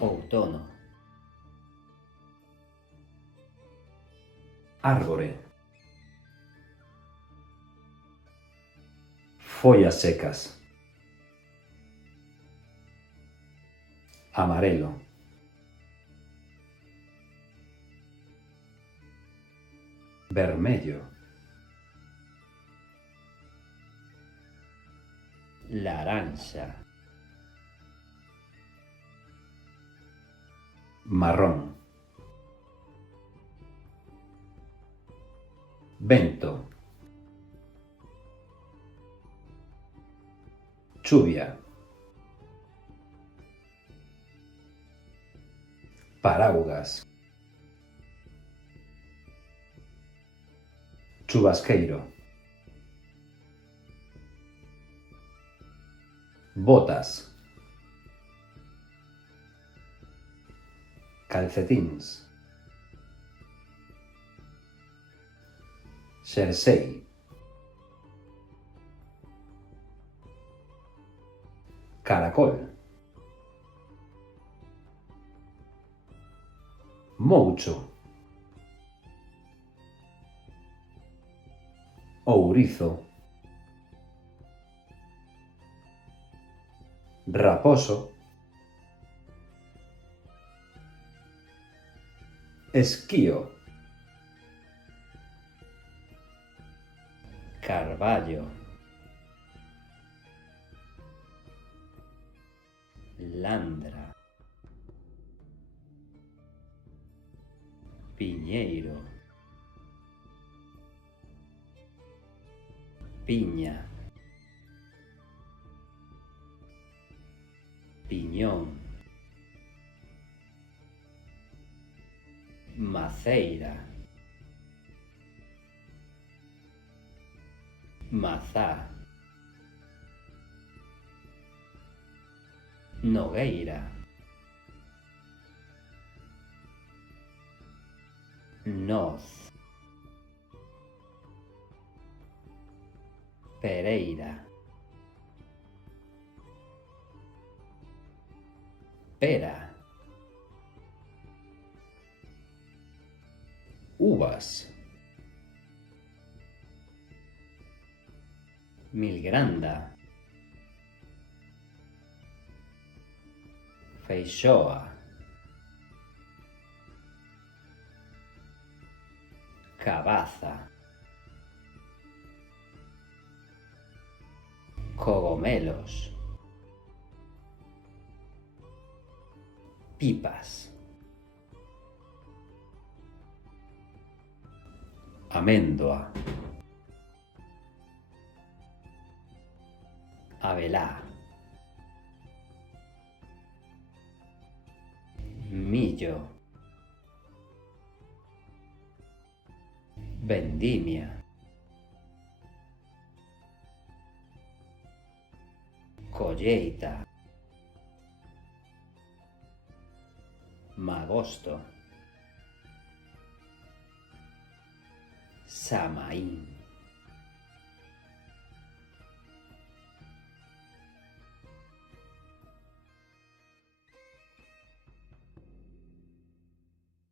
outono, árbore, follas secas, amarelo, vermelho, laranja, marrón, vento, lluvia, paraguas, chubasqueiro, botas, calcetins, jersey, caracol, moucho, ourizo, raposo, esquío, carballo, landra, piñeiro, piña, piñón, maceira, mazá, nogueira, noz, pereira, pera, uvas, milgranda, feixoa, cabaza, cogomelos, pipas, améndoa, abelá, millo, vendimia, colleita, magosto, samaín.